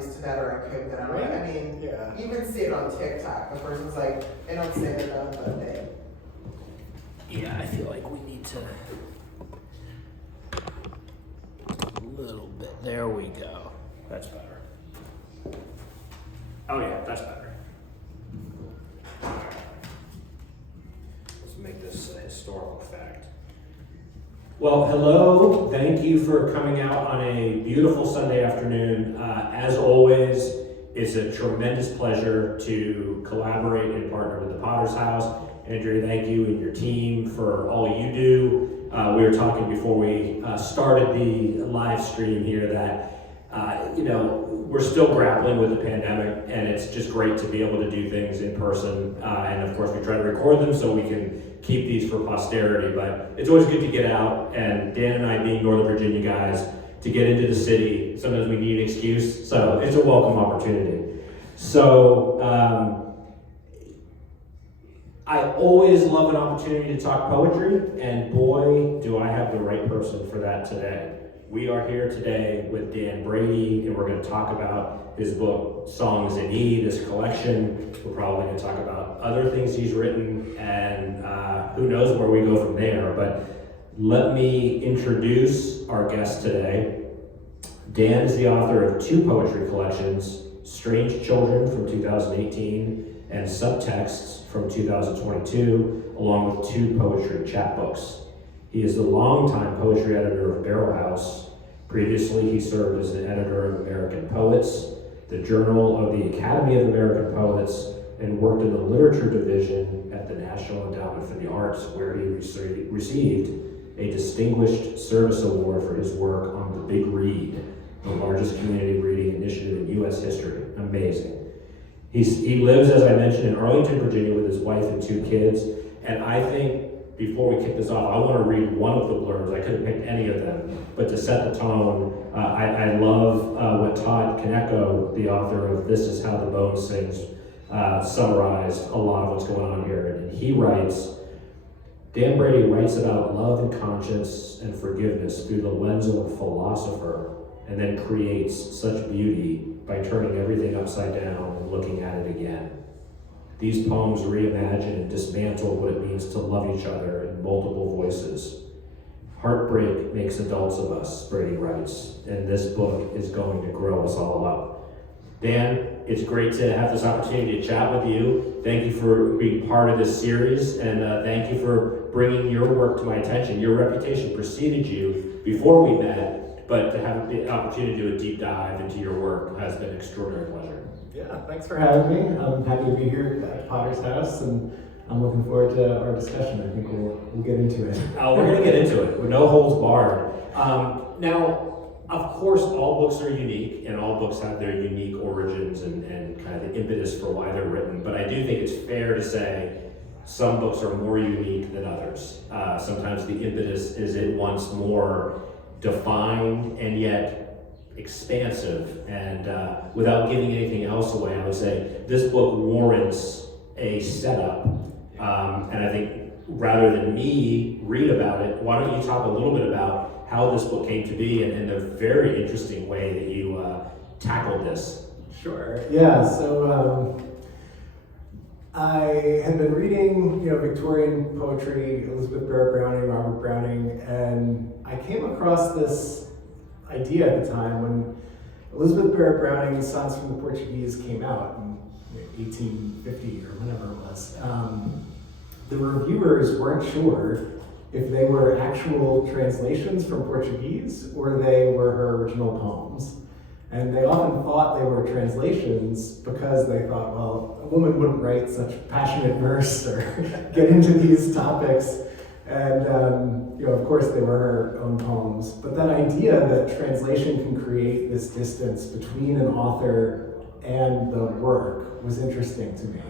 used to that or I could that. Right? I mean, Yeah. you even see it on TikTok. The person's like, they don't say they're done, but they. Yeah, I feel like we need to. A little bit. There we go. That's better. Oh yeah, that's better. Let's make this a historical fact. Well, hello. Thank you for coming out on a beautiful Sunday afternoon. As always, it's a tremendous pleasure to collaborate and partner with the Potter's House. Andrea, thank you and your team for all you do. We were talking before we started the live stream here that, we're still grappling with the pandemic, and it's just great to be able to do things in person. And of course, we try to record them so we can keep these for posterity. But it's always good to get out, and Dan and I, being Northern Virginia guys, to get into the city. Sometimes we need an excuse, so it's a welcome opportunity. So I always love an opportunity to talk poetry, and boy, do I have the right person for that today. We are here today with Dan Brady, and we're going to talk about his book, Songs in E, this collection. We're probably going to talk about other things he's written, and who knows where we go from there. But let me introduce our guest today. Dan is the author of two poetry collections, Strange Children from 2018 and Subtexts from 2022, along with two poetry chapbooks. He is the longtime poetry editor of Barrelhouse. Previously, he served as the editor of American Poets, the Journal of the Academy of American Poets, and worked in the literature division at the National Endowment for the Arts, where he received a Distinguished Service Award for his work on The Big Read, the largest community reading initiative in U.S. history. Amazing. He lives, as I mentioned, in Arlington, Virginia with his wife and two kids, and I think before we kick this off, I want to read one of the blurbs. I couldn't pick any of them, but to set the tone, I love what Todd Kaneko, the author of This Is How the Bone Sings, summarized a lot of what's going on here. And he writes, Dan Brady writes about love and conscience and forgiveness through the lens of a philosopher, and then creates such beauty by turning everything upside down and looking at it again. These poems reimagine and dismantle what it means to love each other in multiple voices. Heartbreak makes adults of us, Brady writes, and this book is going to grow us all up. Dan, it's great to have this opportunity to chat with you. Thank you for being part of this series, and thank you for bringing your work to my attention. Your reputation preceded you before we met, but to have the opportunity to do a deep dive into your work has been an extraordinary pleasure. Yeah, thanks for having me. I'm happy to be here at Potter's House, and I'm looking forward to our discussion. I think we'll get into it. We're going to get into it with no holds barred. Now, of course, all books are unique, and all books have their unique origins and kind of the impetus for why they're written. But I do think it's fair to say some books are more unique than others. Sometimes the impetus is at once more defined and yet expansive, and without giving anything else away, I would say this book warrants a setup, and I think rather than me read about it, why don't you talk a little bit about how this book came to be and the very interesting way that you tackled this. Sure. Yeah. So I had been reading, Victorian poetry, Elizabeth Barrett Browning, Robert Browning, and I came across this idea at the time when Elizabeth Barrett Browning's Songs from the Portuguese came out in 1850 or whenever it was. The reviewers weren't sure if they were actual translations from Portuguese or they were her original poems. And they often thought they were translations because they thought, well, a woman wouldn't write such passionate verse or get into these topics. And, of course, they were her own poems. But that idea that translation can create this distance between an author and the work was interesting to me.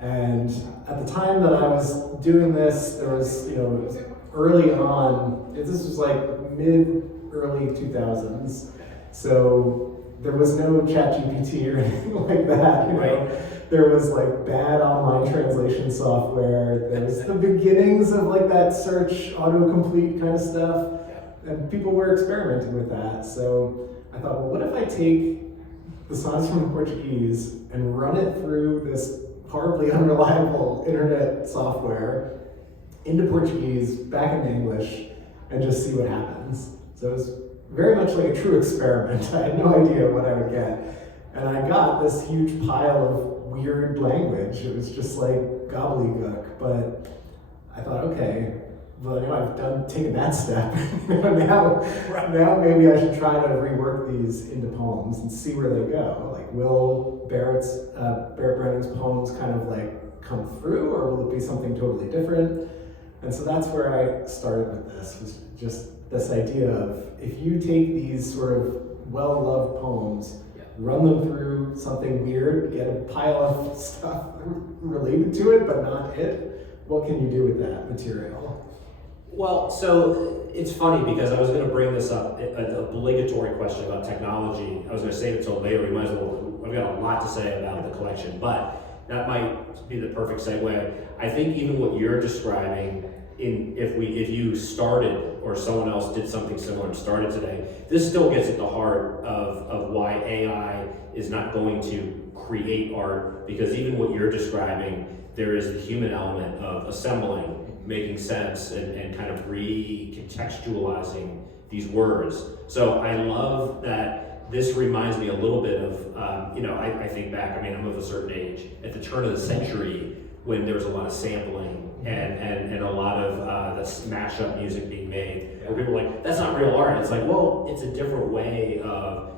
And at the time that I was doing this, there was, it was early on, this was like early 2000s. So there was no ChatGPT or anything like that, Right. There was like bad online translation software. There was the beginnings of like that search autocomplete kind of stuff. And people were experimenting with that. So I thought, well, what if I take the sonnets from the Portuguese and run it through this horribly unreliable internet software into Portuguese, back into English, and just see what happens. So it was very much like a true experiment. I had no idea what I would get. And I got this huge pile of weird language. It was just like gobbledygook. But I thought, okay, well, I've taken that step. now maybe I should try to rework these into poems and see where they go. Like, will Barrett Browning's poems kind of like come through, or will it be something totally different? And so that's where I started with this, was just this idea of, if you take these sort of well-loved poems, run them through something weird, get a pile of stuff related to it, but not it, what can you do with that material? Well, so it's funny because I was going to bring this up, an obligatory question about technology. I was going to save it till later. We might as well, I've got a lot to say about the collection, but that might be the perfect segue. I think even what you're describing, if you started or someone else did something similar and started today, this still gets at the heart of why AI is not going to create art, because even what you're describing, there is the human element of assembling, making sense, and kind of recontextualizing these words. So I love that this reminds me a little bit of, I think back, I'm of a certain age, at the turn of the century, when there was a lot of sampling and a lot of this mashup music being made, where people were like, that's not real art. It's like, well, it's a different way of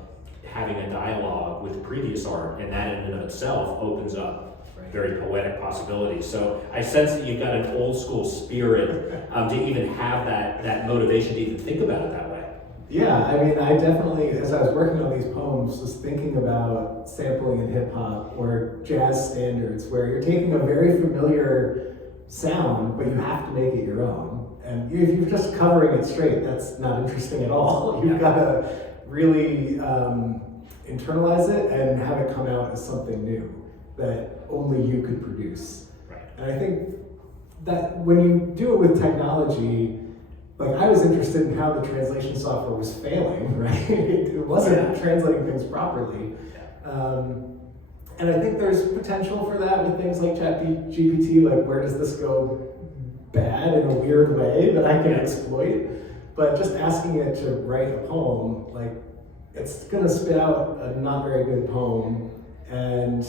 having a dialogue with previous art, and that in and of itself opens up very poetic possibilities. So I sense that you've got an old school spirit to even have that motivation to even think about it that way. Yeah, I definitely, as I was working on these poems, was thinking about sampling in hip hop or jazz standards, where you're taking a very familiar sound, but you have to make it your own. And if you're just covering it straight, that's not interesting at all. You've got to really internalize it and have it come out as something new that only you could produce. Right. And I think that when you do it with technology, like, I was interested in how the translation software was failing, right? It wasn't translating things properly. And I think there's potential for that with things like ChatGPT, like, where does this go bad in a weird way that I can exploit? But just asking it to write a poem, like, it's gonna spit out a not very good poem. And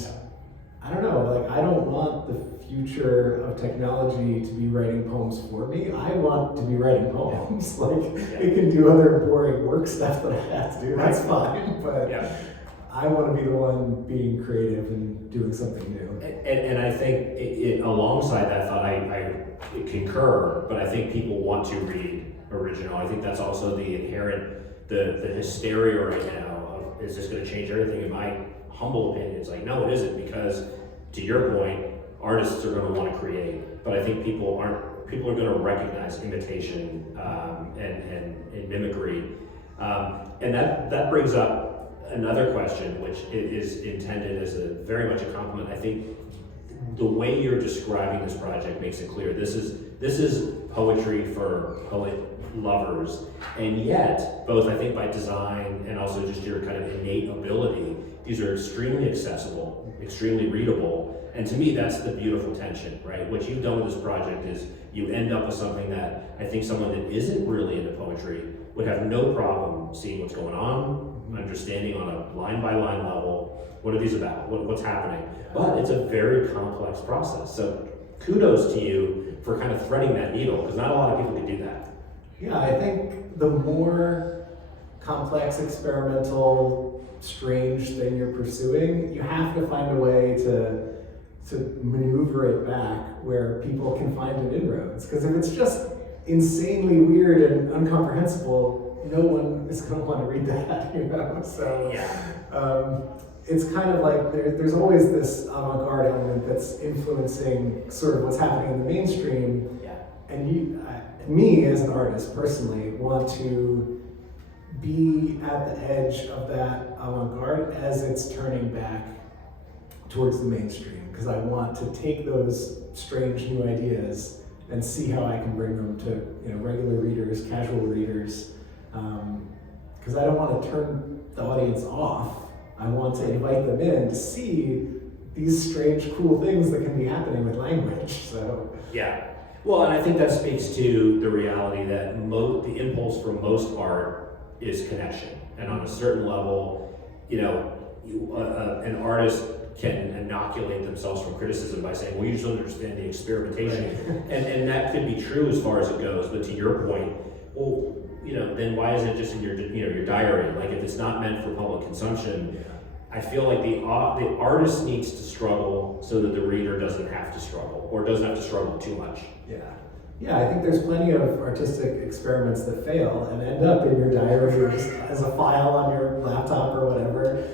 I don't know, like, I don't want the future of technology to be writing poems for me. I want to be writing poems. Like, it can do other boring work stuff that I have to do, that's fine, but I want to be the one being creative and doing something new. And I think alongside that thought, I concur, but I think people want to read original. I think that's also the inherent, the hysteria right now of, is this going to change everything? In my humble opinion, it's like, no, it isn't, because to your point, artists are going to want to create, but I think people are going to recognize imitation and mimicry, and that brings up another question, which is intended as very much a compliment. I think the way you're describing this project makes it clear this is poetry for poet lovers, and yet both, I think, by design and also just your kind of innate ability, these are extremely accessible, extremely readable. And to me, that's the beautiful tension, right? What you've done with this project is you end up with something that I think someone that isn't really into poetry would have no problem seeing what's going on, understanding on a line-by-line level, what are these about, what's happening. But it's a very complex process. So kudos to you for kind of threading that needle, because not a lot of people can do that. Yeah, I think the more complex, experimental, strange thing you're pursuing, you have to find a way to maneuver it back where people can find an inroads. Because if it's just insanely weird and incomprehensible, no one is going to want to read that, So it's kind of like there's always this avant-garde element that's influencing sort of what's happening in the mainstream. And me as an artist personally want to be at the edge of that avant-garde as it's turning back towards the mainstream, because I want to take those strange new ideas and see how I can bring them to regular readers, casual readers, because I don't want to turn the audience off I want to invite them in to see these strange, cool things that can be happening with language. So Yeah. Well, and I think that speaks to the reality that the impulse for most art is connection. And on a certain level, an artist can inoculate themselves from criticism by saying, well, you just don't understand the experimentation. Right. And that could be true as far as it goes, but to your point, well, then why isn't it just in your diary? Like, if it's not meant for public consumption, I feel like the artist needs to struggle so that the reader doesn't have to struggle, or doesn't have to struggle too much. Yeah, I think there's plenty of artistic experiments that fail and end up in your diary or just as a file on your laptop or whatever.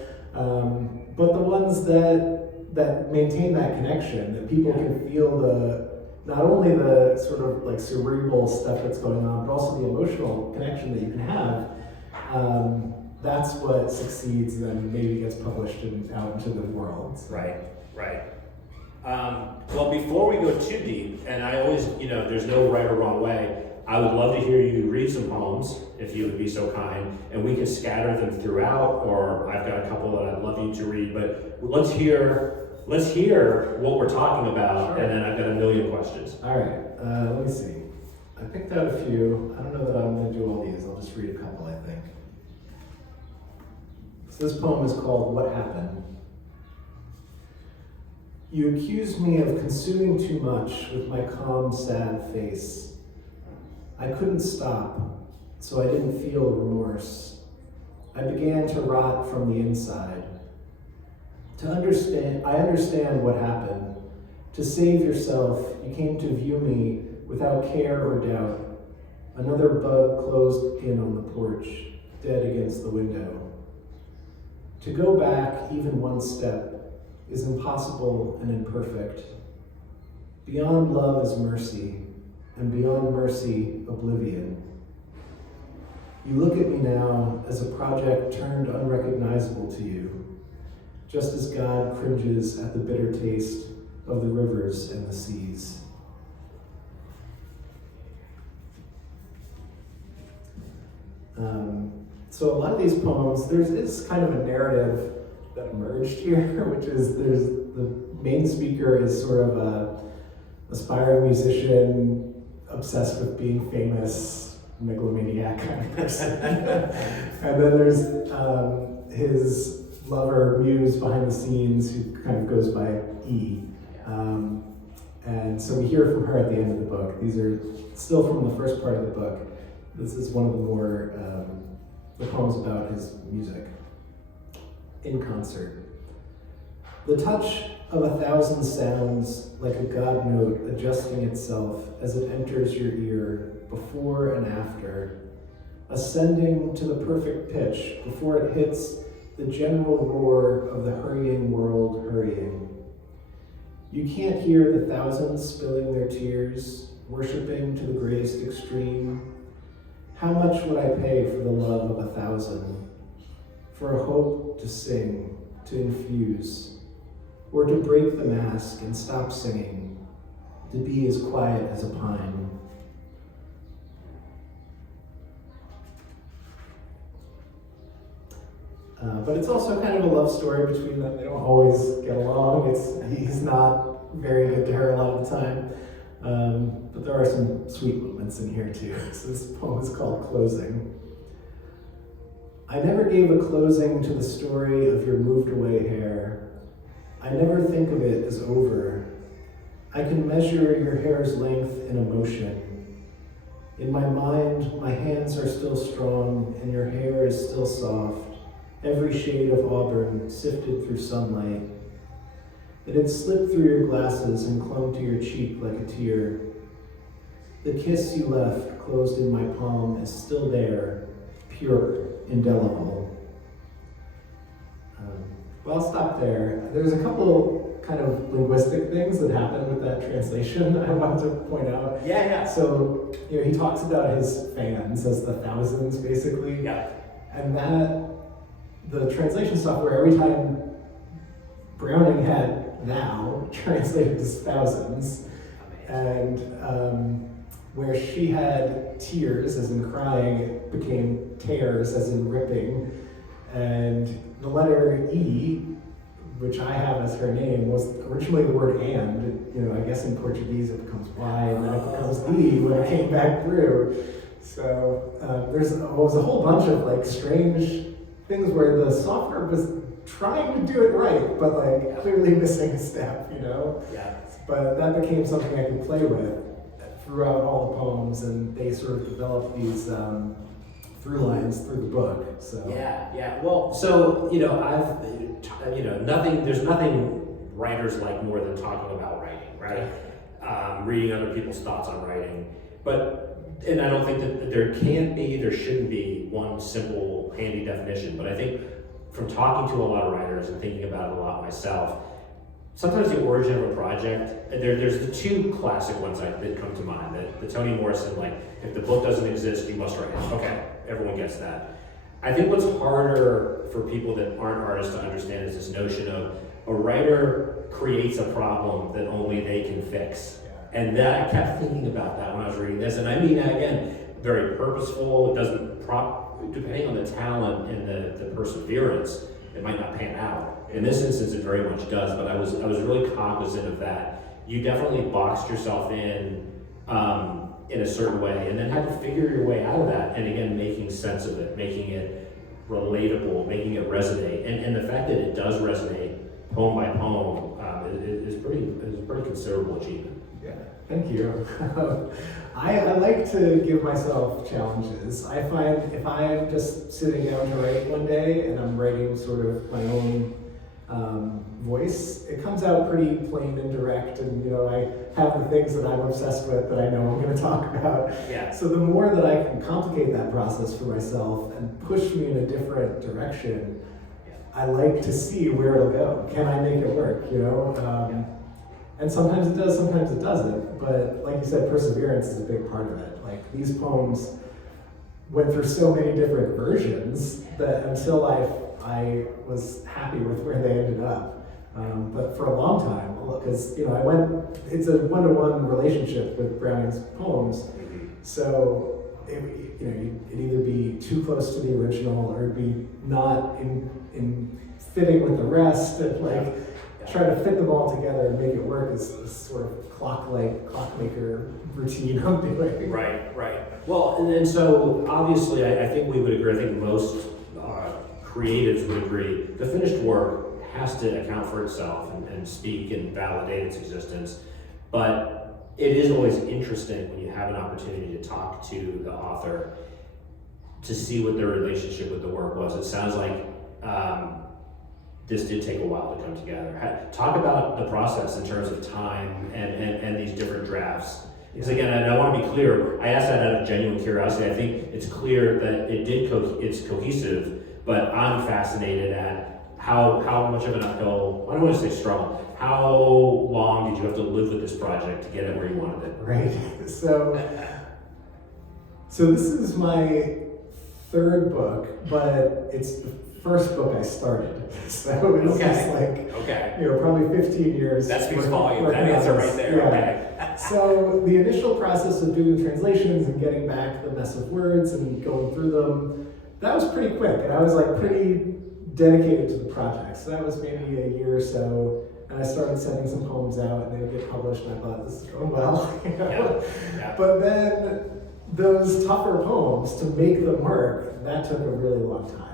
But the ones that maintain that connection, that people can feel not only the sort of like cerebral stuff that's going on, but also the emotional connection that you can have, that's what succeeds and then maybe gets published out into the world. Right. Well, before we go too deep, and I always, there's no right or wrong way, I would love to hear you read some poems, if you would be so kind, and we can scatter them throughout, or I've got a couple that I'd love you to read, but let's hear what we're talking about, Sure. And then I've got a million questions. All right, let me see. I picked out a few. I don't know that I'm going to do all these. I'll just read a couple, I think. So this poem is called What Happened. You accused me of consuming too much with my calm, sad face. I couldn't stop, so I didn't feel remorse. I began to rot from the inside. I understand what happened. To save yourself, you came to view me without care or doubt. Another bug closed in on the porch, dead against the window. To go back even one step is impossible and imperfect. Beyond love is mercy, and beyond mercy, oblivion. You look at me now as a project turned unrecognizable to you, just as God cringes at the bitter taste of the rivers and the seas. So a lot of these poems, is kind of a narrative that emerged here, which is the main speaker is sort of a aspiring musician, obsessed with being famous, megalomaniac kind of person. And then there's his lover, muse behind the scenes, who kind of goes by E. And so we hear from her at the end of the book. These are still from the first part of the book. This is one of the more, the poems about his music. In concert. The touch of 1,000 sounds like a God note adjusting itself as it enters your ear, before and after, ascending to the perfect pitch before it hits the general roar of the hurrying world hurrying. You can't hear the thousands spilling their tears, worshiping to the greatest extreme. How much would I pay for the love of 1,000? For a hope to sing, to infuse, or to break the mask and stop singing, to be as quiet as a pine. But it's also kind of a love story between them. They don't always get along. He's not very good to her a lot of the time. But there are some sweet moments in here too. So this poem is called Closing. I never gave a closing to the story of your moved away hair. I never think of it as over. I can measure your hair's length in emotion. In my mind, my hands are still strong and your hair is still soft, every shade of auburn sifted through sunlight. It had slipped through your glasses and clung to your cheek like a tear. The kiss you left closed in my palm is still there, pure, indelible. Well, I'll stop there. There's a couple kind of linguistic things that happen with that translation that I wanted to point out. Yeah. So, he talks about his fans as the thousands, basically. Yeah. And the translation software, every time Browning had thou translated as thousands, and where she had tears as in crying, it became tears as in ripping, and the letter E, which I have as her name, was originally the word and. I guess in Portuguese it becomes Y, and then it becomes D when it came back through. So was a whole bunch of like strange things where the software was trying to do it right, but clearly missing a step, Yeah. But that became something I could play with throughout all the poems, and they sort of developed these through lines through the book. So Yeah. Well, so there's nothing writers like more than talking about writing, right? Reading other people's thoughts on writing, and I don't think that there shouldn't be one simple, handy definition. But I think from talking to a lot of writers and thinking about it a lot myself, sometimes the origin of a project, there's the two classic ones that come to mind. The Toni Morrison, if the book doesn't exist, you must write it. Okay, everyone gets that. I think what's harder for people that aren't artists to understand is this notion of a writer creates a problem that only they can fix. And that I kept thinking about that when I was reading this. And I mean, again, very purposeful. It doesn't depending on the talent and the perseverance, it might not pan out. In this instance, it very much does, but I was really cognizant of that. You definitely boxed yourself in a certain way, and then had to figure your way out of that. And again, making sense of it, making it relatable, making it resonate. And the fact that it does resonate poem by poem is a pretty considerable achievement. Yeah, thank you. I like to give myself challenges. I find if I am just sitting down to write one day and I'm writing sort of my own voice, it comes out pretty plain and direct, and I have the things that I'm obsessed with that I know I'm going to talk about. Yeah. So the more that I can complicate that process for myself and push me in a different direction, I like to see where it'll go. Can I make it work? And sometimes it does, sometimes it doesn't. But like you said, perseverance is a big part of it. These poems went through so many different versions that until I was happy with where they ended up. But for a long time, because it's a one-to-one relationship with Browning's poems. So it'd either be too close to the original or it'd be not in fitting with the rest, and try to fit them all together and make it work is this sort of clockmaker routine I'm doing. Right. Well, and so obviously I think we would agree, I think most creatives would agree, the finished work has to account for itself and speak and validate its existence. But it is always interesting when you have an opportunity to talk to the author to see what their relationship with the work was. It sounds like this did take a while to come together. Talk about the process in terms of time and these different drafts. Because again, and I want to be clear, I asked that out of genuine curiosity. I think it's clear that it's cohesive, but I'm fascinated at how much of an uphill, I don't want to say struggle, how long did you have to live with this project to get it where you wanted it? Right. So this is my third book, but it's the first book I started. So it's just probably 15 years. That speaks volume. That answer right there. Yeah. Okay. So the initial process of doing the translations and getting back the mess of words and going through them, that was pretty quick. And I was pretty dedicated to the project. So that was maybe a year or so. And I started sending some poems out and they would get published, and I thought, this is going well. Yeah. But then those tougher poems, to make them work, that took a really long time.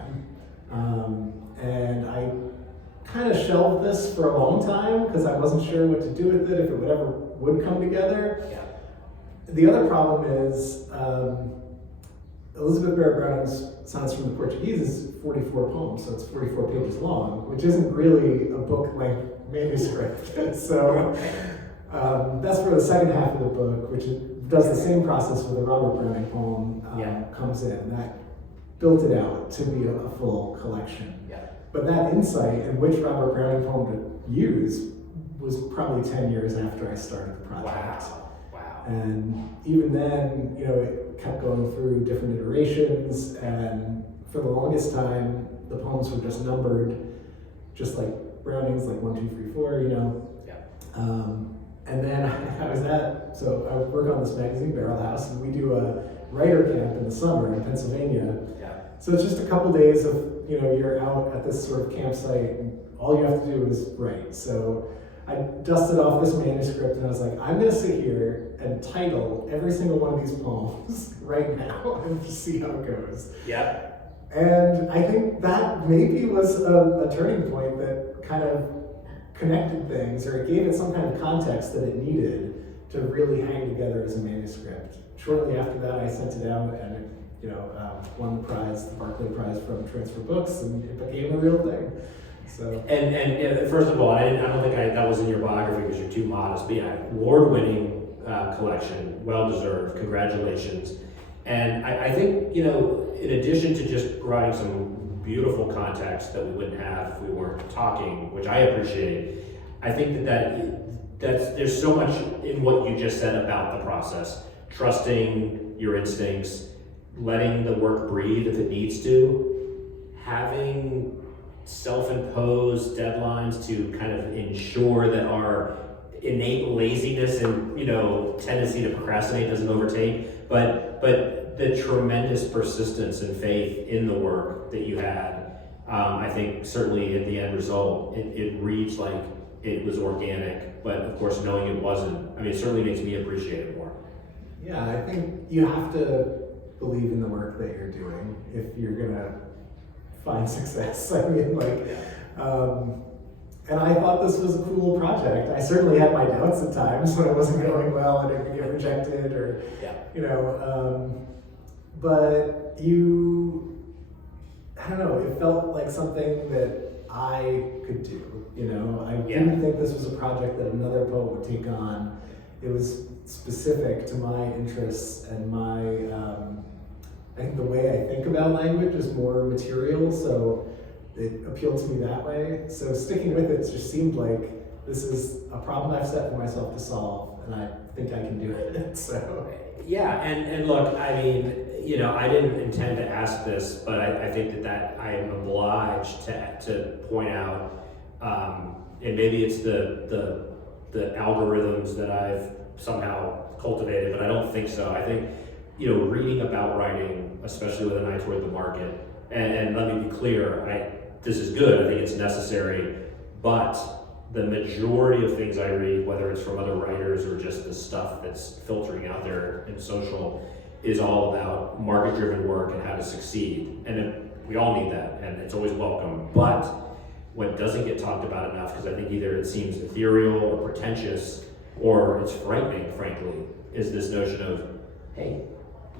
And I kind of shelved this for a long time because I wasn't sure what to do with it, if it would come together. Yeah. The other problem is Elizabeth Barrett Browning's Sonnets from the Portuguese is 44 poems, so it's 44 pages long, which isn't really a book-length manuscript. So that's where the second half of the book, which does the same process with a Robert Browning poem, comes in. That built it out to be a full collection. Yeah. But that insight and which Robert Browning poem to use was probably 10 years after I started the project. Wow. And even then, it kept going through different iterations, and for the longest time, the poems were just numbered, just like Browning's, 1, 2, 3, 4, Yeah. And then so I work on this magazine, Barrelhouse, and we do a writer camp in the summer in Pennsylvania. Yeah. So it's just a couple days of you're out at this sort of campsite and all you have to do is write. So I dusted off this manuscript and I was like, I'm gonna sit here and title every single one of these poems right now and just see how it goes. Yeah. And I think that maybe was a turning point that kind of connected things, or it gave it some kind of context that it needed to really hang together as a manuscript. Shortly after that, I sent it out and it, won the prize, the Barclay Prize from Transfer Books, and it became a real thing. So. And first of all, I don't think that was in your biography because you're too modest. But yeah, award-winning collection, well-deserved. Congratulations. And I think in addition to just providing some beautiful context that we wouldn't have if we weren't talking, which I appreciate, I think that's there's so much in what you just said about the process. Trusting your instincts, letting the work breathe if it needs to, having self-imposed deadlines to kind of ensure that our innate laziness and tendency to procrastinate doesn't overtake, but the tremendous persistence and faith in the work that you had, I think certainly in the end result, it reads like it was organic, but of course knowing it wasn't, it certainly makes me appreciate it more. Yeah, I think you have to believe in the work that you're doing if you're gonna find success. And I thought this was a cool project. I certainly had my doubts at times when it wasn't going well and it would get rejected or, but I don't know, it felt like something that I could do, I didn't think this was a project that another poet would take on. It was specific to my interests and my, I think the way I think about language is more material, so it appealed to me that way. So sticking with it just seemed like this is a problem I've set for myself to solve, and I think I can do it. So yeah, and look, I didn't intend to ask this, but I think that I am obliged to point out, and maybe it's the algorithms that I've somehow cultivated, but I don't think so. I think reading about writing, especially with an eye toward the market, and let me be clear, this is good, I think it's necessary, but the majority of things I read, whether it's from other writers or just the stuff that's filtering out there in social, is all about market-driven work and how to succeed. And we all need that, and it's always welcome. But what doesn't get talked about enough, because I think either it seems ethereal or pretentious, or it's frightening, frankly, is this notion of, hey,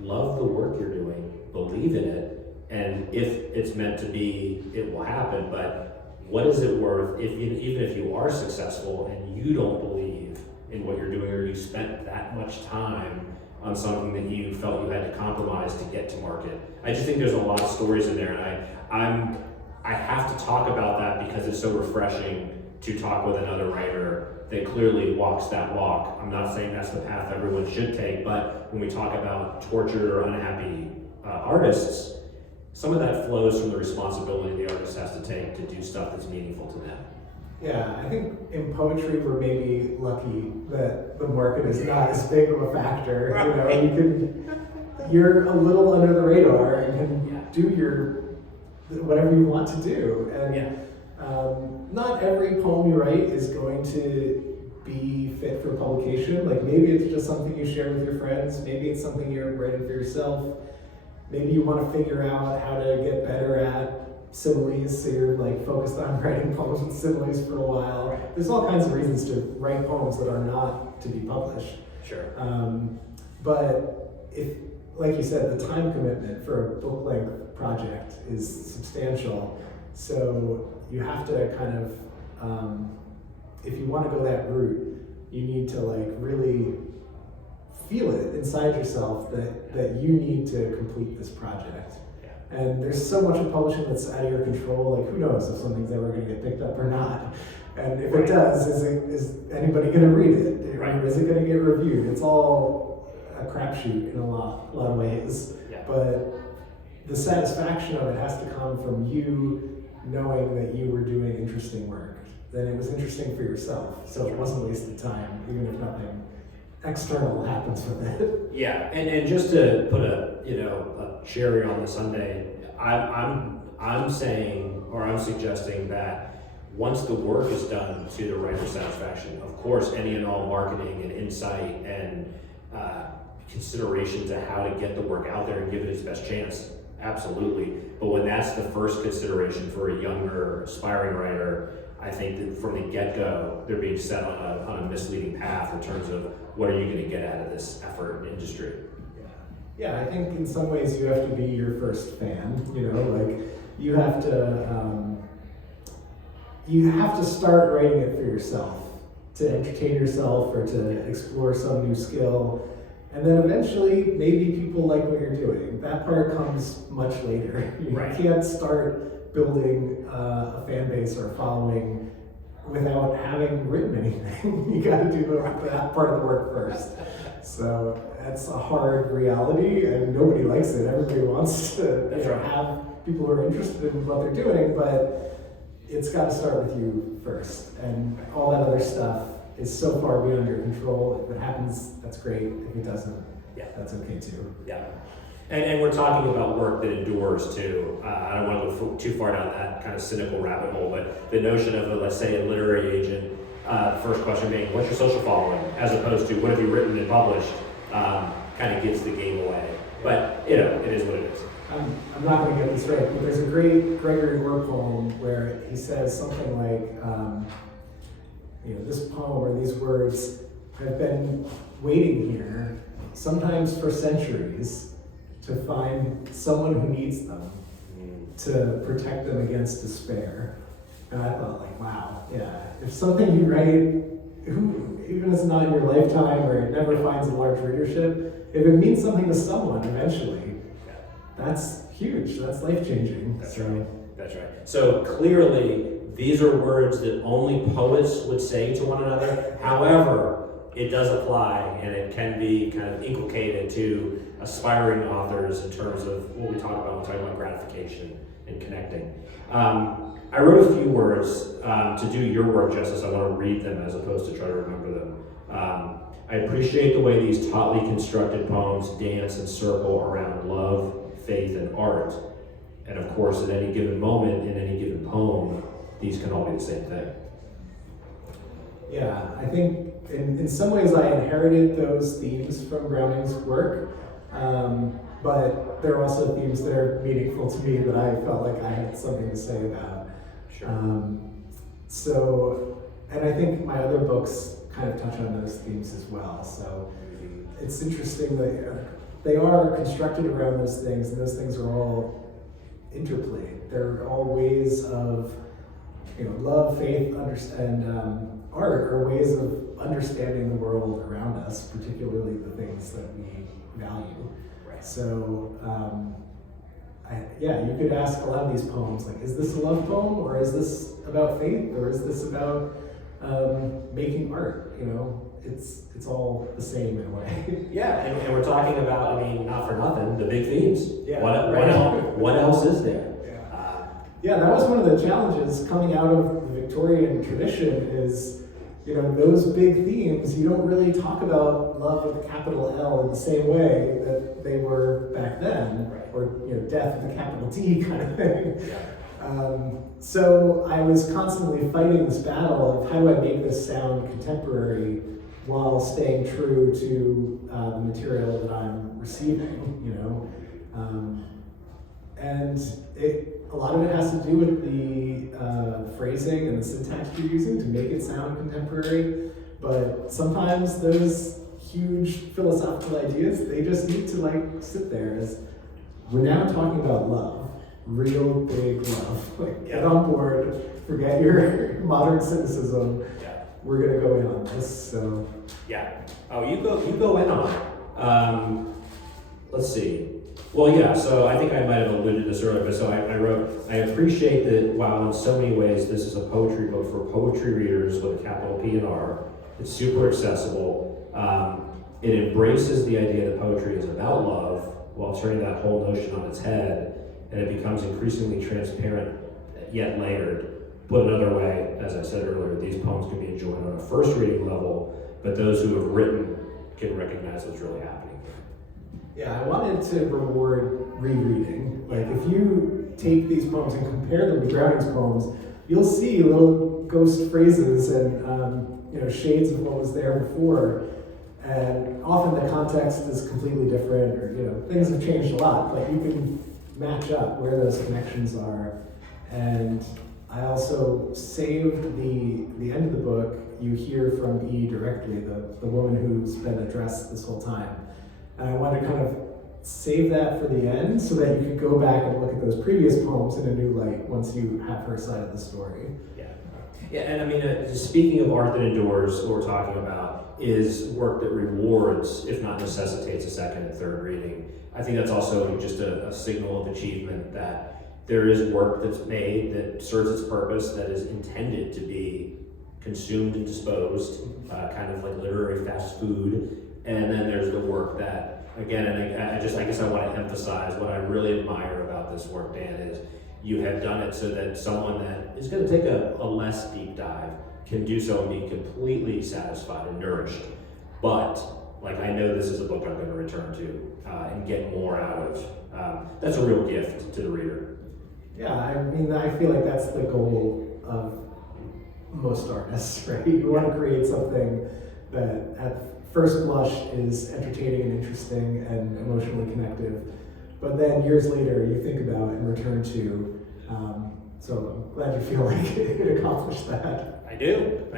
love the work you're doing, believe in it, and if it's meant to be, it will happen, but what is it worth even if you are successful and you don't believe in what you're doing, or you spent that much time on something that you felt you had to compromise to get to market? I just think there's a lot of stories in there, and I have to talk about that because it's so refreshing to talk with another writer that clearly walks that walk. I'm not saying that's the path everyone should take, but when we talk about tortured or unhappy artists, some of that flows from the responsibility the artist has to take to do stuff that's meaningful to them. Yeah, I think in poetry we're maybe lucky that the market is not as big of a factor. You're a little under the radar and can do whatever you want to do. And not every poem you write is going to be fit for publication. Like maybe it's just something you share with your friends. Maybe it's something you're writing for yourself. Maybe you want to figure out how to get better at similes, so you're focused on writing poems with similes for a while. There's all kinds of reasons to write poems that are not to be published. Sure. But if, like you said, the time commitment for a book-length project is substantial. So you have to kind of, if you want to go that route, you need to really feel it inside yourself that you need to complete this project. Yeah. And there's so much of publishing that's out of your control. Who knows if something's ever going to get picked up or not? And if it does, is anybody going to read it? Right. Or is it going to get reviewed? It's all a crapshoot in a lot of ways. Yeah. But the satisfaction of it has to come from you knowing that you were doing interesting work. Then it was interesting for yourself, so it wasn't wasted time, even if nothing external happens with it. Yeah, and just to put a cherry on the sundae, I'm I'm saying, or I'm suggesting that once the work is done to the writer's satisfaction, of course, any and all marketing and insight and consideration to how to get the work out there and give it its best chance, absolutely. But when that's the first consideration for a younger, aspiring writer, I think that from the get-go, they're being set on a misleading path in terms of what are you going to get out of this effort and industry. Yeah, I think in some ways you have to be your first fan, like you have to start writing it for yourself, to entertain yourself or to explore some new skill. And then eventually, maybe people like what you're doing. That part comes much later. You Right. can't start building a fan base or a following without having written anything. You got to do that part of the work first. So that's a hard reality, and nobody likes it. Everybody wants to have people who are interested in what they're doing, but it's got to start with you first. And all that other stuff is so far beyond your control. If it happens, that's great. If it doesn't, that's okay too. Yeah. And we're talking about work that endures too. I don't want to go too far down that kind of cynical rabbit hole, but the notion of, let's say, a literary agent, the first question being, what's your social following? As opposed to, what have you written and published? Kind of gives the game away. But, it is what it is. I'm not going to get this right, but there's a great Gregory Orr poem where he says something like, this poem or these words have been waiting here, sometimes for centuries, to find someone who needs them, to protect them against despair. And I thought, wow, if something you write, even if it's not in your lifetime or it never finds a large readership, if it means something to someone eventually, that's huge, that's life-changing. That's right. So clearly, these are words that only poets would say to one another. However, it does apply, and it can be kind of inculcated to aspiring authors in terms of what we talk about when we talk about gratification and connecting. I wrote a few words to do your work justice. I want to read them as opposed to try to remember them. I appreciate the way these tautly constructed poems dance and circle around love, faith, and art. And of course, at any given moment, in any given poem, these can all be the same thing. Yeah, I think in some ways I inherited those themes from Browning's work, but there are also themes that are meaningful to me that I felt like I had something to say about. Sure. And I think my other books kind of touch on those themes as well. So it's interesting that they are constructed around those things, and those things are all interplayed. They're all ways of, love, faith, and art are ways of understanding the world around us, particularly the things that we value. Right. So, you could ask a lot of these poems, like, is this a love poem, or is this about faith, or is this about making art? It's all the same in a way. Yeah, and we're talking about, not for nothing, the big themes. Yeah, What else is there? Yeah, that was one of the challenges coming out of the Victorian tradition is, those big themes, you don't really talk about love with a capital L in the same way that they were back then, right. Or, death with a capital D kind of thing. Yeah. So I was constantly fighting this battle of how do I make this sound contemporary while staying true to the material that I'm receiving, and a lot of it has to do with the phrasing and the syntax you're using to make it sound contemporary, but sometimes those huge philosophical ideas, they just need to sit there as, we're now talking about love, real big love. Get on board, forget your modern cynicism. Yeah. We're gonna go in on this, so. Yeah. Oh, you go in on it. Let's see. Well, yeah, so I think I might have alluded to this earlier, but so I wrote, I appreciate that while in so many ways this is a poetry book for poetry readers with a capital P and R, it's super accessible. It embraces the idea that poetry is about love while turning that whole notion on its head, and it becomes increasingly transparent yet layered. Put another way, as I said earlier, these poems can be enjoyed on a first reading level, but those who have written can recognize what's really happening. Yeah, I wanted to reward rereading. Like if you take these poems and compare them to Browning's poems, you'll see little ghost phrases and shades of what was there before. And often the context is completely different, or things have changed a lot, but you can match up where those connections are. And I also saved the end of the book. You hear from E directly, the woman who's been addressed this whole time. And I wanted to kind of save that for the end so that you could go back and look at those previous poems in a new light once you have her side of the story. Yeah, and I mean, speaking of art that endures, what we're talking about is work that rewards, if not necessitates, a second and third reading. I think that's also just a signal of achievement that there is work that's made that serves its purpose, that is intended to be consumed and disposed, kind of like literary fast food. And then there's the work that, again, and I guess I want to emphasize what I really admire about this work, Dan, is you have done it so that someone that is going to take a less deep dive can do so and be completely satisfied and nourished. But, like, I know this is a book I'm going to return to and get more out of. That's a real gift to the reader. Yeah, I mean, I feel like that's the goal of most artists, right? You want to create something that at first blush is entertaining and interesting and emotionally connective, but then years later you think about and return to. So I'm glad you feel like it accomplished that. I do.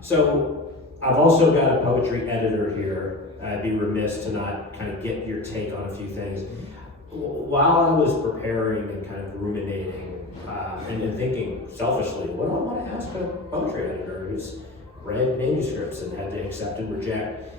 So I've also got a poetry editor here. I'd be remiss to not kind of get your take on a few things. While I was preparing and kind of ruminating and thinking selfishly, what do I want to ask a poetry editor who's read manuscripts and had to accept and reject?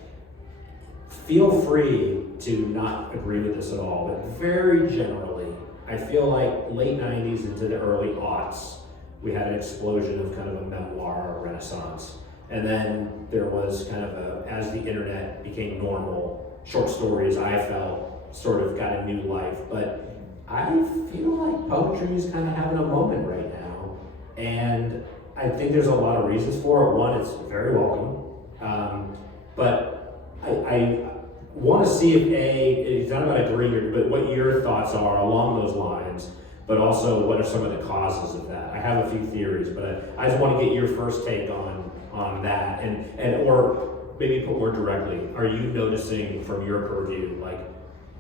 Feel free to not agree with this at all, but very generally, I feel like late 90s into the early aughts, we had an explosion of kind of a memoir renaissance. And then there was kind of as the internet became normal, short stories, I felt, sort of got a new life. But I feel like poetry is kind of having a moment right now. And I think there's a lot of reasons for it. One, it's very welcome. But I want to see if it's not about agreeing, but what your thoughts are along those lines, but also what are some of the causes of that. I have a few theories, but I just want to get your first take on that, and or maybe put more directly, are you noticing from your purview, like,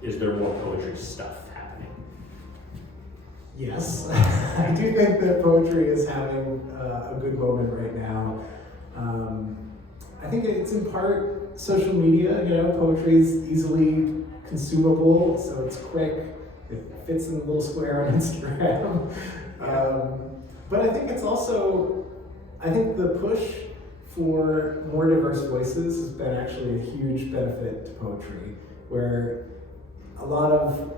is there more poetry stuff happening? Yes, I do think that poetry is having a good moment right now. I think it's in part social media. Poetry is easily consumable, so it's quick. It fits in a little square on Instagram. But I think it's also, the push for more diverse voices has been actually a huge benefit to poetry, where a lot of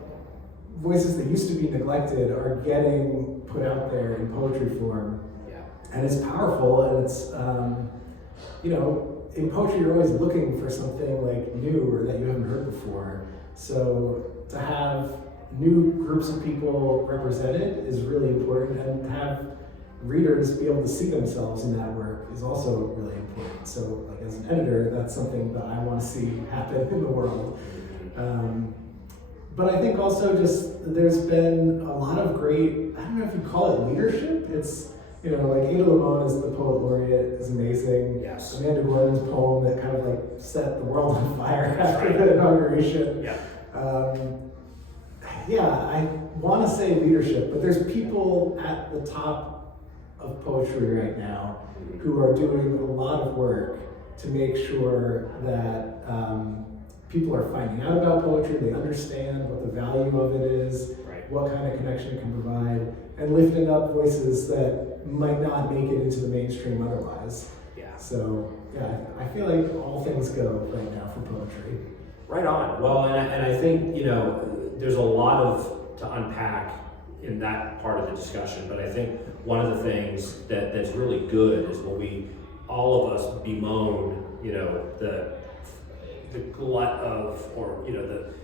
voices that used to be neglected are getting put out there in poetry form. Yeah. And it's powerful, and it's, in poetry you're always looking for something like new or that you haven't heard before. So to have new groups of people represented is really important, and to have readers be able to see themselves in that work is also really important. So, like, as an editor, that's something that I want to see happen in the world. But I think also just there's been a lot of great, I don't know if you call it leadership. It's, like Ada Limon is the poet laureate, is amazing. Yes. Amanda Gordon's poem that kind of like set the world on fire after the inauguration. Yeah. I want to say leadership, but there's people at the top of poetry right now who are doing a lot of work to make sure that people are finding out about poetry, they understand what the value of it is, what kind of connection it can provide, and lifting up voices that might not make it into the mainstream otherwise. Yeah. So, I feel like all things go right now for poetry. Right on. Well, and I think, there's a lot to unpack in that part of the discussion, but I think one of the things that's really good is when all of us bemoan, the glut of, or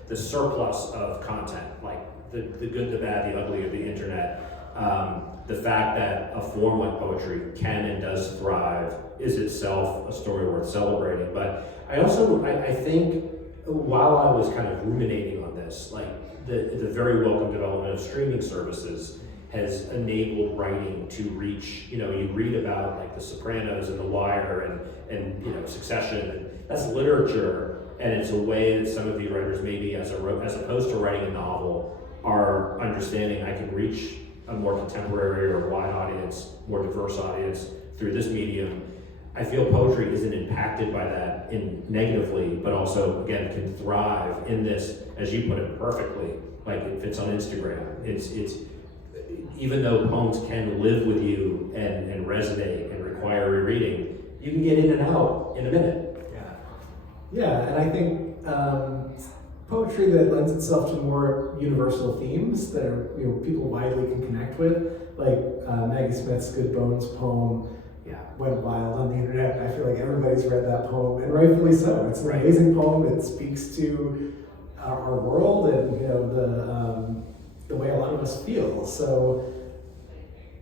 the surplus of content, like the good, the bad, the ugly of the internet. The fact that a form like poetry can and does thrive is itself a story worth celebrating. But I think while I was kind of ruminating on this, like, the very welcome development of streaming services has enabled writing to reach, you read about like The Sopranos and The Wire and Succession, and that's literature, and it's a way that some of the writers maybe as opposed to writing a novel are understanding I can reach a more contemporary or wide audience, more diverse audience through this medium. I feel poetry isn't impacted by that negatively, but also again can thrive in this, as you put it perfectly, like it fits on Instagram. It's even though poems can live with you and resonate and require rereading, you can get in and out in a minute. Yeah, and I think poetry that lends itself to more universal themes that are people widely can connect with, like Maggie Smith's Good Bones poem. Went wild on the internet. I feel like everybody's read that poem, and rightfully so. It's an amazing poem. It speaks to our world and the way a lot of us feel. So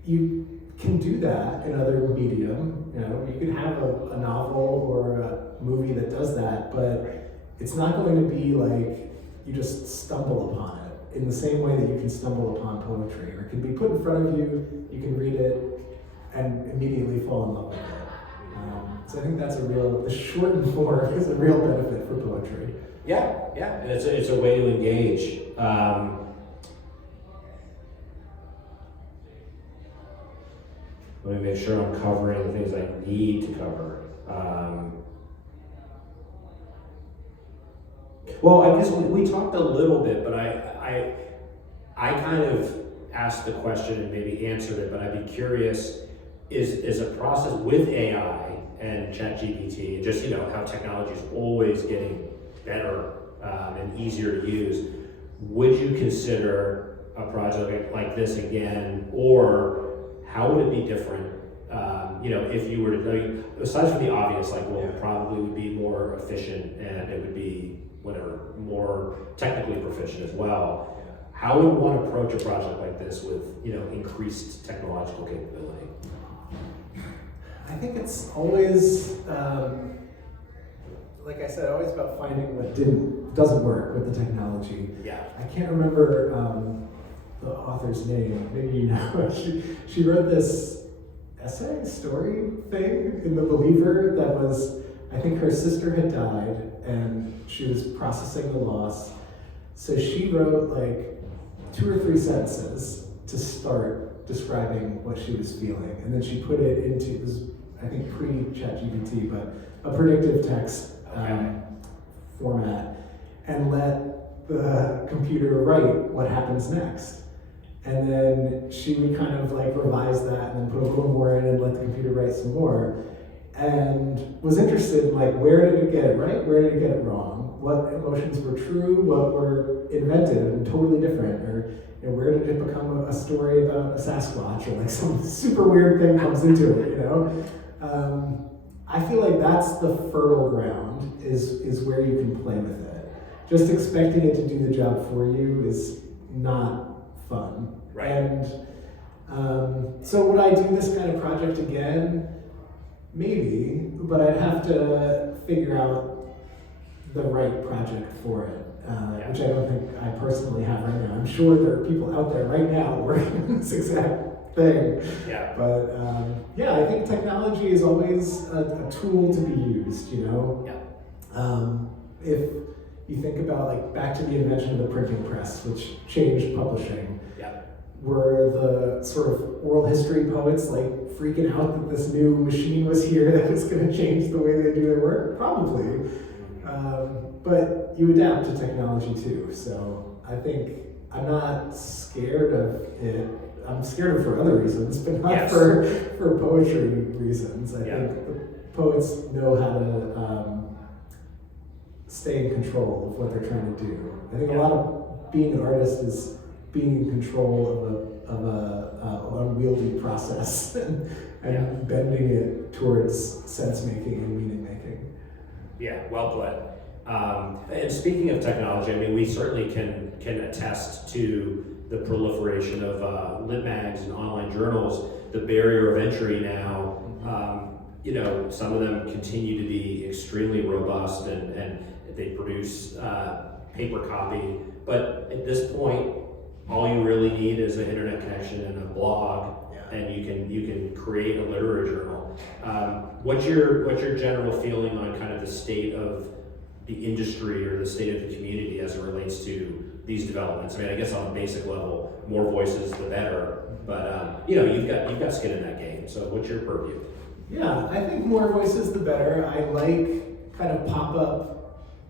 you can do that in other medium. You can have a novel or a movie that does that, but it's not going to be like you just stumble upon it in the same way that you can stumble upon poetry, or it can be put in front of you. You can read it and immediately fall in love with it. So I think that's the shortened form is a real benefit for poetry. Yeah, and it's a way to engage. Let me make sure I'm covering the things I need to cover. Well, I guess we talked a little bit, but I kind of asked the question and maybe answered it, but I'd be curious, is a process with AI and ChatGPT, and just how technology is always getting better and easier to use, would you consider a project like this again, or how would it be different? If you were to, aside from the obvious, probably would be more efficient and it would be more technically proficient as well. How would one approach a project like this with increased technological capability? I think it's always, like I said, always about finding what doesn't work with the technology. Yeah. I can't remember the author's name. Maybe you know. She wrote this story thing in The Believer that was, I think her sister had died and she was processing the loss. So she wrote 2 or 3 sentences to start describing what she was feeling. And then she put it into, it was, I think, pre-ChatGPT, but a predictive text format, and let the computer write what happens next. And then she would kind of revise that and then put a little more in and let the computer write some more. And was interested in where did it get it right, where did it get it wrong, what emotions were true, what were invented and totally different, or where did it become a story about a Sasquatch, or some super weird thing comes into it, I feel like that's the fertile ground, is where you can play with it. Just expecting it to do the job for you is not fun. Right. And so would I do this kind of project again? Maybe, but I'd have to figure out the right project for it, which I don't think I personally have right now. I'm sure there are people out there right now working on this exact thing. Yeah. But I think technology is always a tool to be used, Yeah. If you think about back to the invention of the printing press, which changed publishing. Yeah. Were the sort of oral history poets freaking out that this new machine was here that was going to change the way they do their work? Probably. But you adapt to technology too. So I think I'm not scared of it. I'm scared of it for other reasons, but not for poetry reasons. I think the poets know how to stay in control of what they're trying to do. I think a lot of being an artist is being in control of a unwieldy process and bending it towards sense making and meaning making. Yeah, well put. And speaking of technology, we certainly can attest to the proliferation of lit mags and online journals. The barrier of entry now, some of them continue to be extremely robust and they produce paper copy But at this point, all you really need is an internet connection and a blog, and you can create a literary journal. What's your general feeling on kind of the state of the industry or the state of the community as it relates to these developments? I mean, I guess on a basic level, more voices the better. But you've got skin in that game. So what's your purview? Yeah, I think more voices the better. I like kind of pop-up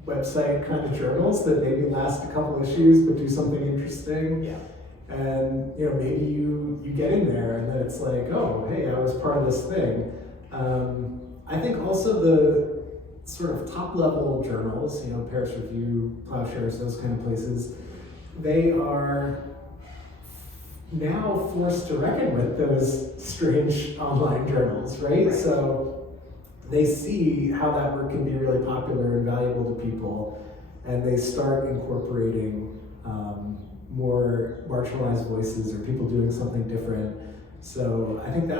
website kind of journals that maybe last a couple issues but do something interesting. Yeah. And maybe you get in there and then it's like, oh, hey, I was part of this thing. I think also the sort of top level journals, Paris Review, Plowshares, those kind of places, they are now forced to reckon with those strange online journals, right? So they see how that work can be really popular and valuable to people, and they start incorporating more marginalized voices or people doing something different. So I think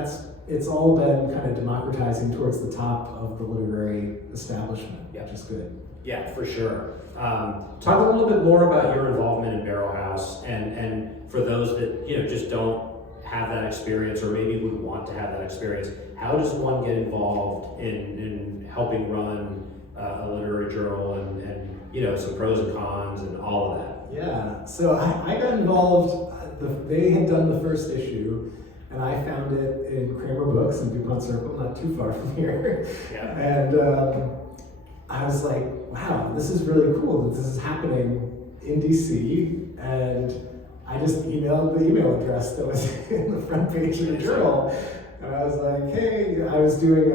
it's all been kind of democratizing towards the top of the literary establishment, which is good. Yeah, for sure. Talk a little bit more about your involvement in Barrelhouse, and for those that just don't have that experience or maybe would want to have that experience, how does one get involved in helping run a literary journal and some pros and cons and all of that? Yeah, so I got involved. They had done the first issue, and I found it in Kramer Books in DuPont Circle, not too far from here. Yeah. And I was like, wow, this is really cool that this is happening in DC. And I just emailed the email address that was in the front page of the journal. And I was like, hey, I was doing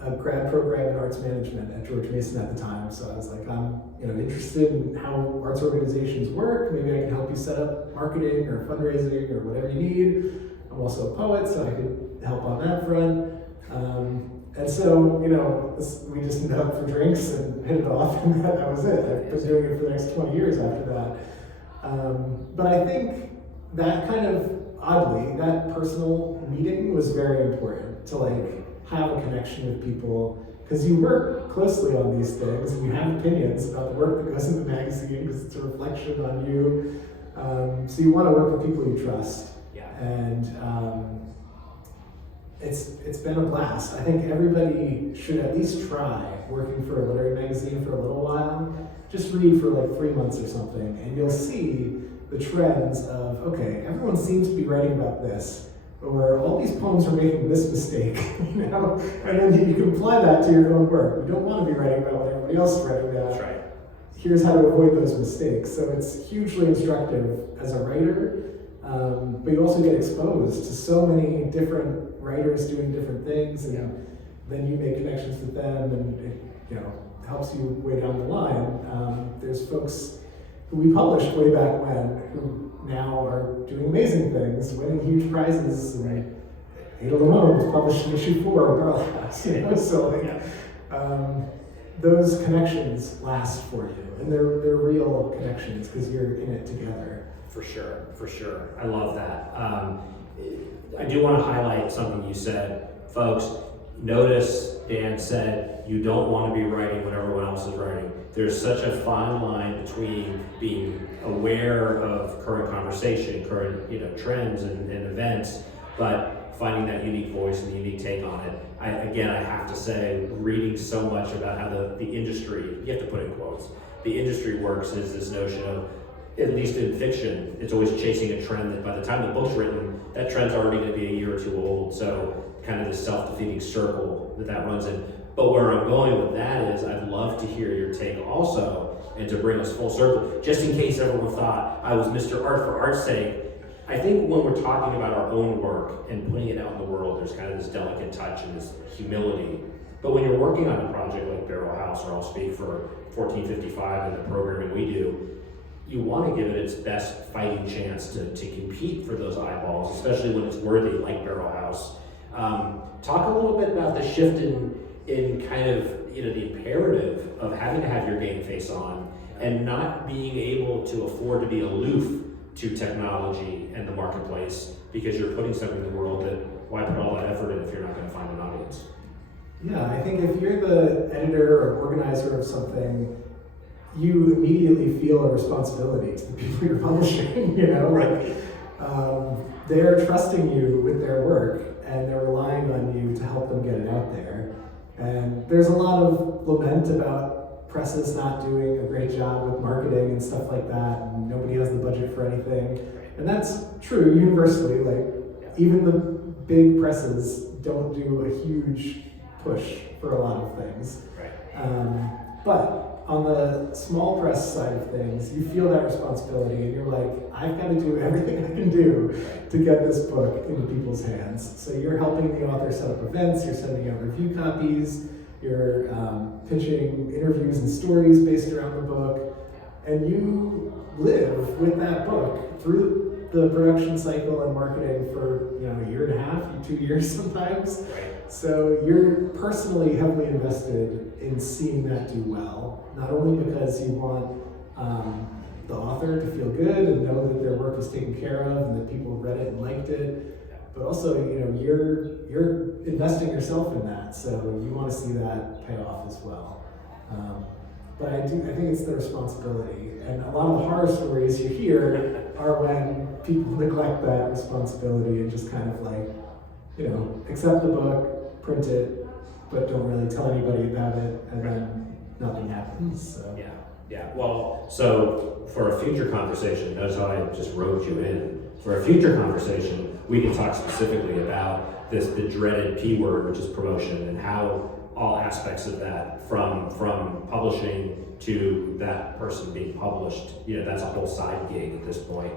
a grad program in arts management at George Mason at the time. So I was like, I'm interested in how arts organizations work. Maybe I can help you set up marketing or fundraising or whatever you need. I'm also a poet, so I could help on that front. And so, we just met up for drinks and hit it off, and that was it. I've been doing it for the next 20 years after that. But I think that kind of, oddly, that personal meeting was very important to have a connection with people, because you work closely on these things and you have opinions about the work that goes in the magazine because it's a reflection on you. So you want to work with people you trust. Yeah. And it's been a blast. I think everybody should at least try working for a literary magazine for a little while. Just read for 3 months or something, and you'll see the trends of, okay, everyone seems to be writing about this, or all these poems are making this mistake, and then you can apply that to your own work. You don't want to be writing about what everybody else is writing about. That's right. Here's how to avoid those mistakes. So it's hugely instructive as a writer, but you also get exposed to so many different writers doing different things, and then you make connections with them, and it helps you way down the line. There's folks who we published way back when who now are doing amazing things, winning huge prizes. And Ada Limon was published in issue 4 of Barrelhouse. So those connections last for you, and they're real connections because you're in it together. For sure. I love that. I do want to highlight something you said. Folks, notice Dan said you don't want to be writing when everyone else is writing. There's such a fine line between being aware of current conversation, current trends and events, but finding that unique voice and unique take on it. I have to say, reading so much about how the industry, you have to put in quotes, the industry works is this notion of, at least in fiction, it's always chasing a trend that by the time the book's written, that trend's already going to be a year or two old. So kind of this self-defeating circle that runs in. But where I'm going with that is I'd love to hear your take also, and to bring us full circle, just in case everyone thought I was Mr. Art for art's sake. I think when we're talking about our own work and putting it out in the world, there's kind of this delicate touch and this humility. But when you're working on a project like Barrelhouse, or I'll speak for 1455 and the programming we do, you want to give it its best fighting chance to compete for those eyeballs, especially when it's worthy, like Barrelhouse. Talk a little bit about the shift in kind of the imperative of having to have your game face on and not being able to afford to be aloof to technology and the marketplace because you're putting something in the world that why put all that effort in if you're not going to find an audience? Yeah, I think if you're the editor or organizer of something, you immediately feel a responsibility to the people you're publishing, you know? Right. They're trusting you with their work, and they're relying on you to help them get it out there. And there's a lot of lament about presses not doing a great job with marketing and stuff like that, and nobody has the budget for anything. And that's true universally, like even the big presses don't do a huge push for a lot of things. But on the small press side of things, you feel that responsibility and you're like, I've got to do everything I can do to get this book into people's hands. So you're helping the author set up events, you're sending out review copies, you're pitching interviews and stories based around the book, and you live with that book through the production cycle and marketing for a year and a half, 2 years sometimes. So you're personally heavily invested in seeing that do well, not only because you want the author to feel good and know that their work was taken care of and that people read it and liked it, but also you're investing yourself in that, so you want to see that pay off as well. But I think it's the responsibility, and a lot of the horror stories you hear are when people neglect that responsibility and just kind of like, accept the book, print it, but don't really tell anybody about it, and then nothing happens. So. Yeah. Well, so for a future conversation, notice how I just wrote you in. For a future conversation, we can talk specifically about the dreaded P word, which is promotion, and how all aspects of that, from publishing to that person being published, that's a whole side gig at this point.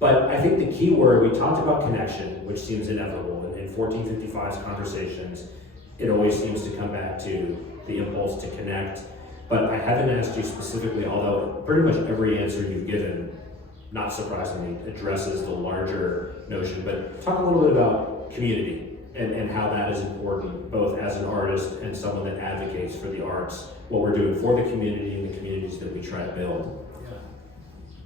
But I think the key word, we talked about connection, which seems inevitable. In 1455's conversations, it always seems to come back to the impulse to connect. But I haven't asked you specifically, although pretty much every answer you've given, not surprisingly, addresses the larger notion. But talk a little bit about community and how that is important, both as an artist and someone that advocates for the arts, what we're doing for the community and the communities that we try to build.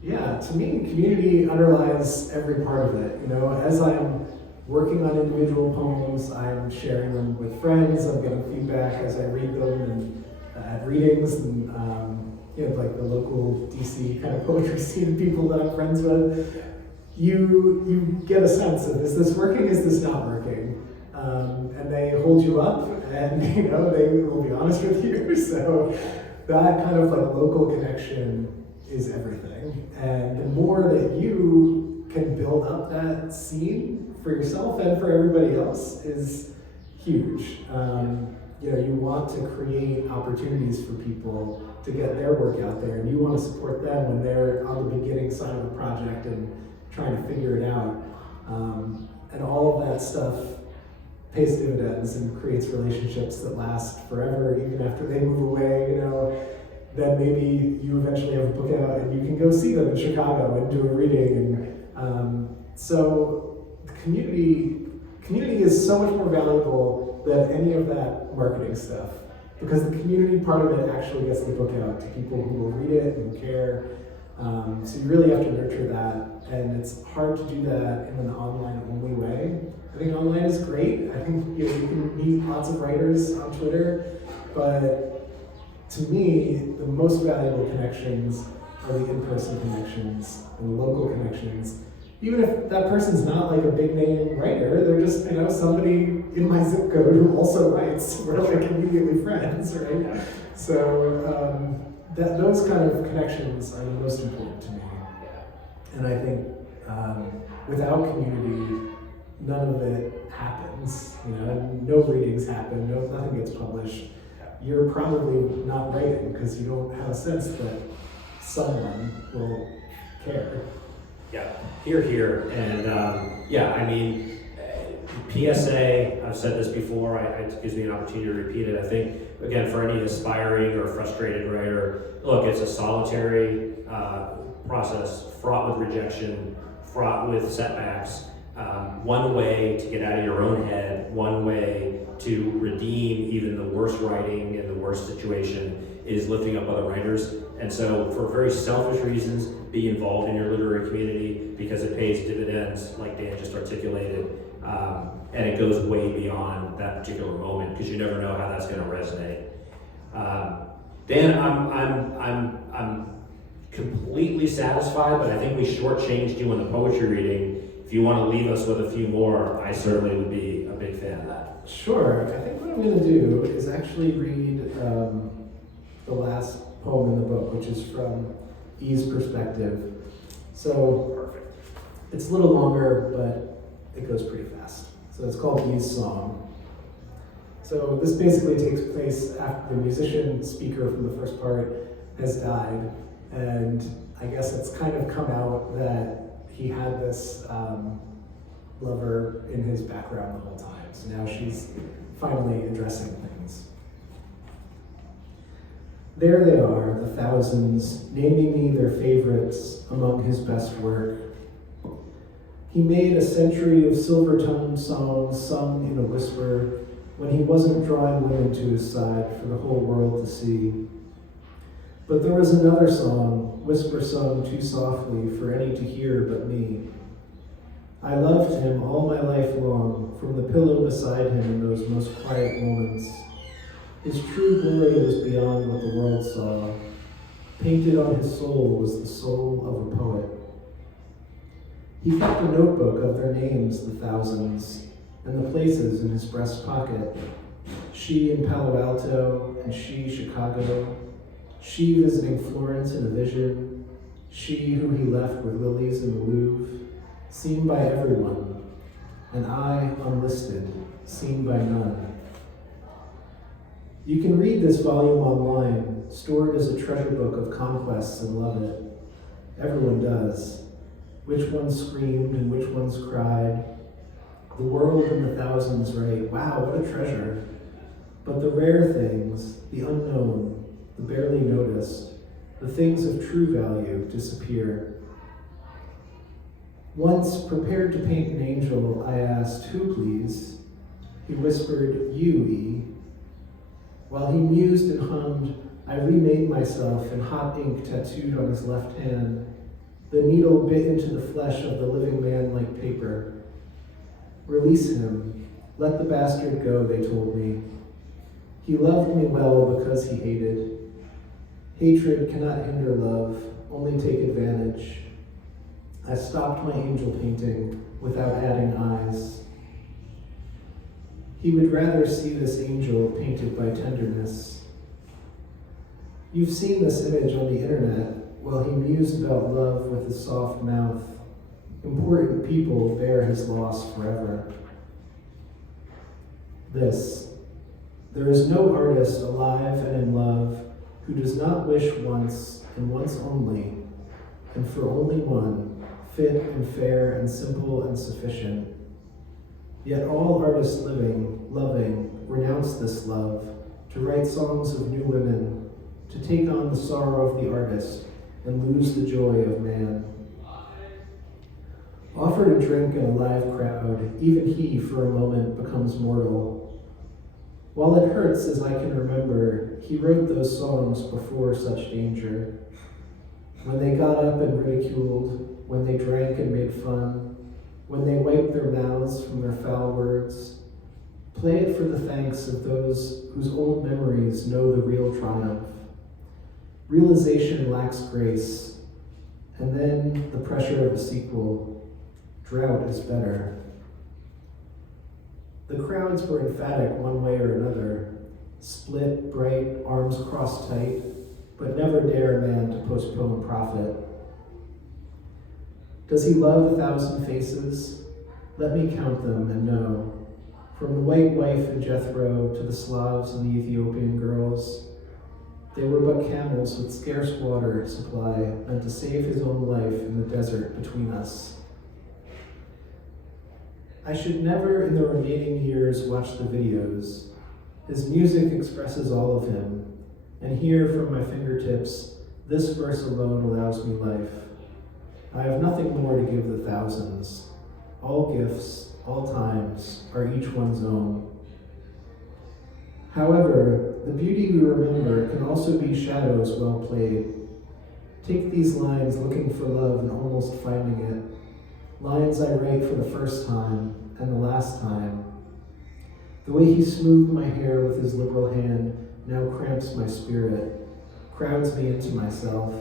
Yeah, to me, community underlies every part of it. As I'm working on individual poems, I'm sharing them with friends, I'm getting feedback as I read them and at readings, and like the local DC kind of poetry scene people that I'm friends with. You get a sense of, is this working, is this not working? And they hold you up, and they will be honest with you. So that kind of like local connection is everything. And the more that you can build up that scene for yourself and for everybody else is huge. You want to create opportunities for people to get their work out there, and you want to support them when they're on the beginning side of a project and trying to figure it out. And all of that stuff pays dividends and creates relationships that last forever, even after they move away. Then maybe you eventually have a book out and you can go see them in Chicago and do a reading. And so the community is so much more valuable than any of that marketing stuff, because the community part of it actually gets the book out to people who will read it and care. So you really have to nurture that, and it's hard to do that in an online-only way. I think online is great. I think you can meet lots of writers on Twitter, but to me, the most valuable connections are the in-person connections and the local connections. Even if that person's not like a big name writer, they're just somebody in my zip code who also writes. We're like immediately friends, right? So those kind of connections are the most important to me. And I think without community, none of it happens. No readings happen, nothing gets published. You're probably not writing because you don't have a sense that someone will care. Yeah, here, and I mean, PSA, I've said this before, it gives me an opportunity to repeat it. I think, again, for any aspiring or frustrated writer, look, it's a solitary process, fraught with rejection, fraught with setbacks. One way to get out of your own head, one way to redeem even the worst writing and the worst situation is lifting up other writers. And so for very selfish reasons, be involved in your literary community because it pays dividends, like Dan just articulated, and it goes way beyond that particular moment because you never know how that's going to resonate. Dan, I'm completely satisfied, but I think we shortchanged you in the poetry reading. If you want to leave us with a few more, I certainly would be a big fan of that. Sure. I think what I'm going to do is actually read the last poem in the book, which is from E's perspective. So Perfect. it's a little longer, but it goes pretty fast. So it's called E's Song. So this basically takes place after the musician speaker from the first part has died, and I guess it's kind of come out that he had this lover in his background the whole time. So now she's finally addressing things. There they are, the thousands, naming me their favorites among his best work. He made a century of silver-tongued songs sung in a whisper when he wasn't drawing women to his side for the whole world to see. But there was another song, whisper sung too softly for any to hear but me. I loved him all my life long, from the pillow beside him in those most quiet moments. His true glory was beyond what the world saw. Painted on his soul was the soul of a poet. He kept a notebook of their names, the thousands, and the places in his breast pocket. She in Palo Alto, and she Chicago. She visiting Florence in a vision. She who he left with lilies in the Louvre, seen by everyone. And I, unlisted, seen by none. You can read this volume online, stored as a treasure book of conquests, and love it. Everyone does. Which ones screamed and which ones cried. The world and the thousands write, wow, what a treasure. But the rare things, the unknown, the barely noticed, the things of true value disappear. Once, prepared to paint an angel, I asked, who please? He whispered, you, E. While he mused and hummed, I remade myself in hot ink tattooed on his left hand. The needle bit into the flesh of the living man like paper. Release him. Let the bastard go, they told me. He loved me well because he hated. Hatred cannot hinder love, only take advantage. I stopped my angel painting without adding eyes. He would rather see this angel painted by tenderness. You've seen this image on the internet while he mused about love with his soft mouth. Important people bear his loss forever. This, there is no artist alive and in love who does not wish once and once only, and for only one, fit and fair and simple and sufficient. Yet all artists living, loving, renounce this love, to write songs of new women, to take on the sorrow of the artist and lose the joy of man. Offered a drink in a live crowd, even he for a moment becomes mortal. While it hurts as I can remember, he wrote those songs before such danger. When they got up and ridiculed, when they drank and made fun, when they wiped their mouths from their foul words, play it for the thanks of those whose old memories know the real triumph. Realization lacks grace, and then the pressure of a sequel. Drought is better. The crowds were emphatic one way or another, split, bright, arms crossed tight, but never dare a man to postpone profit. Does he love 1,000 faces? Let me count them and know. From the white wife in Jethro to the Slavs and the Ethiopian girls, they were but camels with scarce water supply, meant to save his own life in the desert between us. I should never in the remaining years watch the videos. His music expresses all of him, and here from my fingertips, this verse alone allows me life. I have nothing more to give the thousands. All gifts, all times, are each one's own. However, the beauty we remember can also be shadows well played. Take these lines looking for love and almost finding it. Lines I write for the first time and the last time. The way he smoothed my hair with his liberal hand now cramps my spirit. crowds me into myself.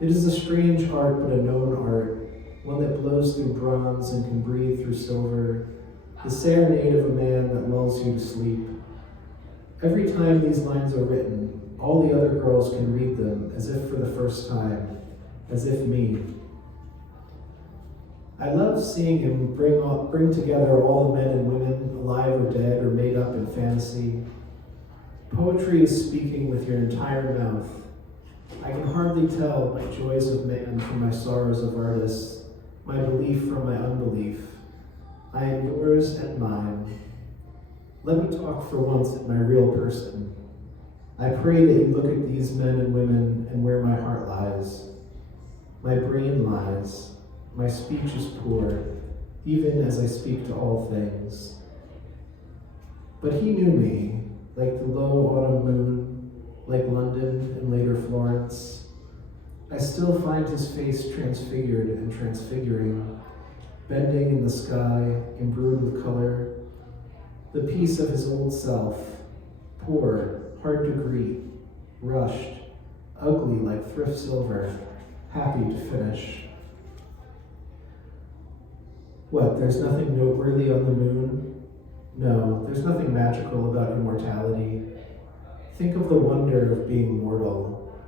It is a strange art, but a known art, one that blows through bronze and can breathe through silver, the serenade of a man that lulls you to sleep. Every time these lines are written, all the other girls can read them as if for the first time, as if me. I love seeing him bring together all the men and women, alive or dead or made up in fantasy. Poetry is speaking with your entire mouth. I can hardly tell my joys of man from my sorrows of artists, my belief from my unbelief. I am yours and mine. Let me talk for once at my real person. I pray that you look at these men and women and where my heart lies. My brain lies. My speech is poor, even as I speak to all things. But he knew me, like the low autumn moon, like London and later Florence. I still find his face transfigured and transfiguring, bending in the sky, imbrued with color. The piece of his old self, poor, hard to greet, rushed, ugly like thrift silver, happy to finish. What, there's nothing noteworthy on the moon? No, there's nothing magical about immortality. Think of the wonder of being mortal,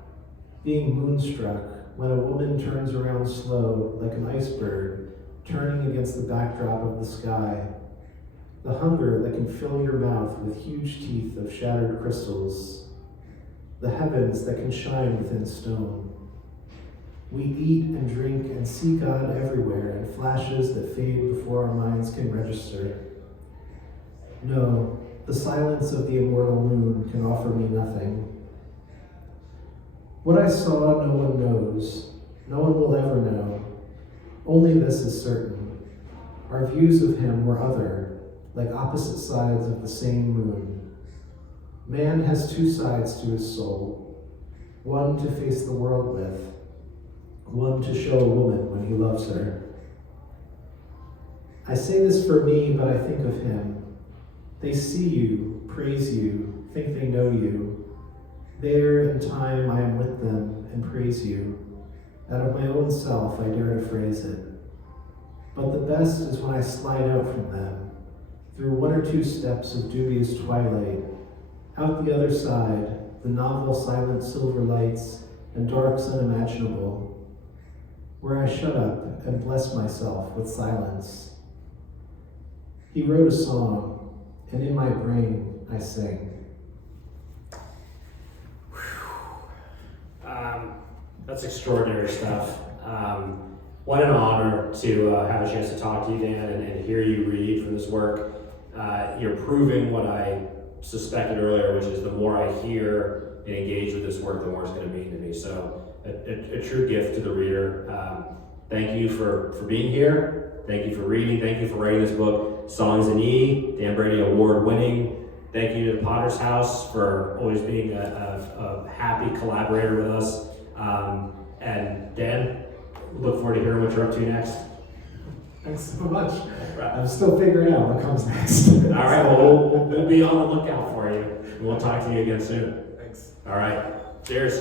being moonstruck when a woman turns around slow like an iceberg, turning against the backdrop of the sky. The hunger that can fill your mouth with huge teeth of shattered crystals. The heavens that can shine within stone. We eat and drink and see God everywhere in flashes that fade before our minds can register. No, the silence of the immortal moon can offer me nothing. What I saw, no one knows. No one will ever know. Only this is certain. Our views of him were other, like opposite sides of the same moon. Man has two sides to his soul. One to face the world with, one to show a woman when he loves her. I say this for me, but I think of him. They see you, praise you, think they know you. There in time I am with them and praise you. Out of my own self I dare to phrase it. But the best is when I slide out from them, through one or two steps of dubious twilight, out the other side, the novel silent silver lights and darks unimaginable, where I shut up and bless myself with silence. He wrote a song, and in my brain I sing. That's extraordinary stuff. What an honor to have a chance to talk to you, Dan, and hear you read from this work. You're proving what I suspected earlier, which is the more I hear and engage with this work, the more it's going to mean to me. So a true gift to the reader. Thank you for being here. Thank you for reading. Thank you for writing this book, Songs in E, Dan Brady Award winning. Thank you to the Potter's House for always being a happy collaborator with us. And Dan, look forward to hearing what you're up to next. Thanks so much. I'm still figuring out what comes next. All right, well, we'll be on the lookout for you. We'll talk to you again soon. Thanks. All right, cheers.